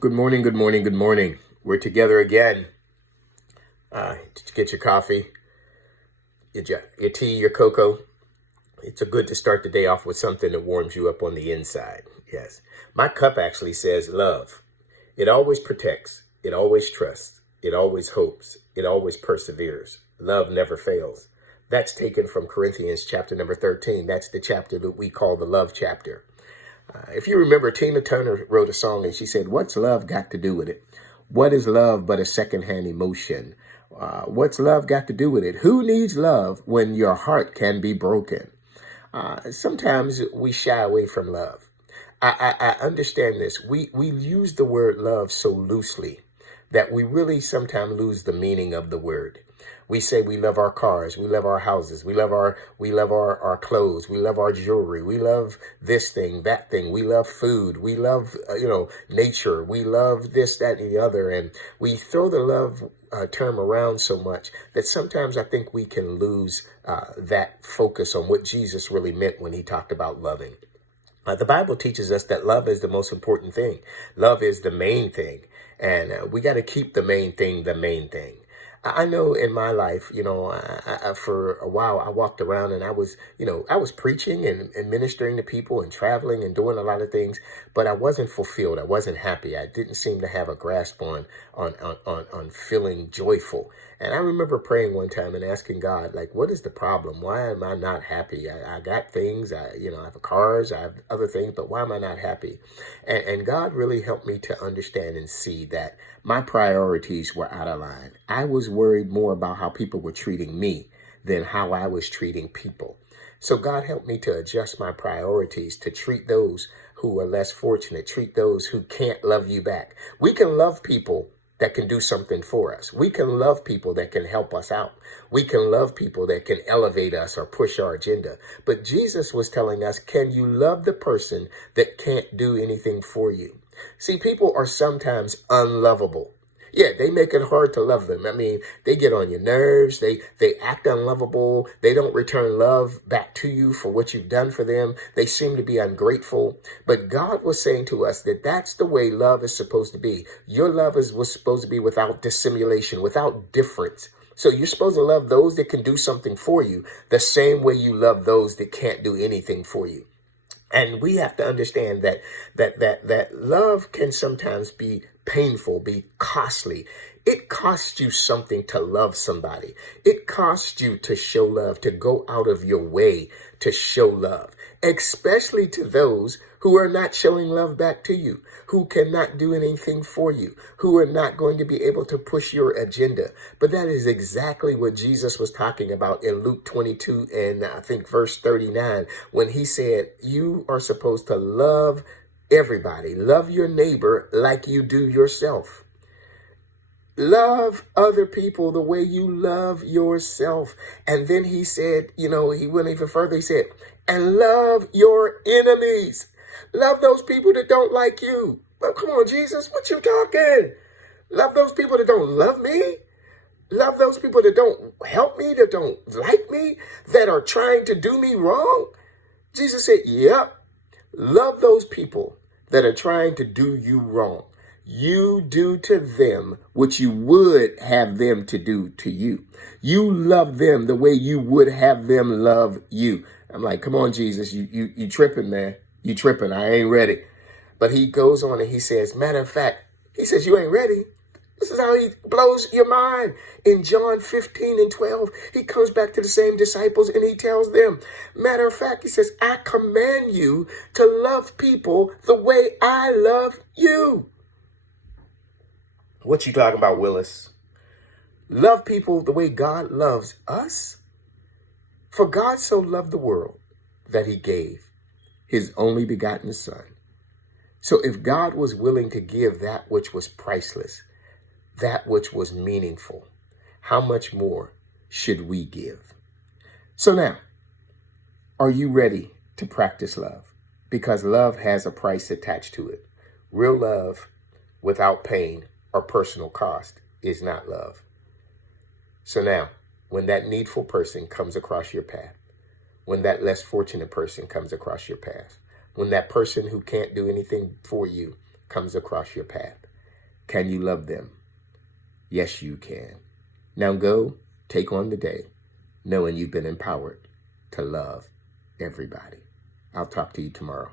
Good morning, good morning, good morning. We're together again. Get your coffee, your tea, your cocoa. It's a good to start the day off with something that warms you up on the inside. Yes. My cup actually says love. It always protects. It always trusts. It always hopes. It always perseveres. Love never fails. That's taken from Corinthians chapter number 13. That's the chapter that we call the love chapter. If you remember, Tina Turner wrote a song and she said, "What's love got to do with it? What is love but a secondhand emotion? What's love got to do with it? Who needs love when your heart can be broken?" Sometimes we shy away from love. I understand this. We use the word love so loosely that we really sometimes lose the meaning of the word. We say we love our cars, we love our houses, we love our clothes, we love our jewelry, we love this thing, that thing, we love food, we love nature, we love this, that, and the other, and we throw the love term around so much that sometimes I think we can lose that focus on what Jesus really meant when he talked about loving. The Bible teaches us that love is the most important thing. Love is the main thing. And we got to keep the main thing the main thing. I know in my life, for a while, I walked around and I was preaching and ministering to people and traveling and doing a lot of things, but I wasn't fulfilled. I wasn't happy. I didn't seem to have a grasp on feeling joyful. And I remember praying one time and asking God, like, what is the problem? Why am I not happy? I got things, I have cars, I have other things, but why am I not happy? And God really helped me to understand and see that my priorities were out of line. I was worried more about how people were treating me than how I was treating people. So God helped me to adjust my priorities to treat those who are less fortunate, treat those who can't love you back. We can love people that can do something for us. We can love people that can help us out. We can love people that can elevate us or push our agenda. But Jesus was telling us, can you love the person that can't do anything for you? See, people are sometimes unlovable. Yeah, they make it hard to love them. I mean, they get on your nerves. They act unlovable. They don't return love back to you for what you've done for them. They seem to be ungrateful. But God was saying to us that that's the way love is supposed to be. Your love was supposed to be without dissimulation, without difference. So you're supposed to love those that can do something for you the same way you love those that can't do anything for you. And we have to understand that love can sometimes be painful, be costly. It costs you something to love somebody. It costs you to show love, to go out of your way to show love, especially to those who are not showing love back to you, who cannot do anything for you, who are not going to be able to push your agenda. But that is exactly what Jesus was talking about in Luke 22 and I think verse 39, when he said, you are supposed to love everybody. Love your neighbor like you do yourself. Love other people the way you love yourself. And then he said, he went even further. He said, and love your enemies. Love those people that don't like you. Well, come on, Jesus, what you talking? Love those people that don't love me. Love those people that don't help me, that don't like me, that are trying to do me wrong. Jesus said, yep. Love those people that are trying to do you wrong. You do to them what you would have them to do to you. You love them the way you would have them love you. I'm like, come on, Jesus, you tripping, man. You tripping. I ain't ready. But he goes on and he says, matter of fact, he says, you ain't ready. This is how he blows your mind. In John 15 and 12, he comes back to the same disciples and he tells them, matter of fact, he says, I command you to love people the way I love you. What you talking about, Willis? Love people the way God loves us? For God so loved the world that he gave his only begotten son. So if God was willing to give that which was priceless, that which was meaningful, how much more should we give? So now, are you ready to practice love? Because love has a price attached to it. Real love without pain or personal cost is not love. So now, when that needful person comes across your path, when that less fortunate person comes across your path, when that person who can't do anything for you comes across your path, Can you love them? Yes, you can. Now go, take on the day, knowing you've been empowered to love everybody. I'll talk to you tomorrow.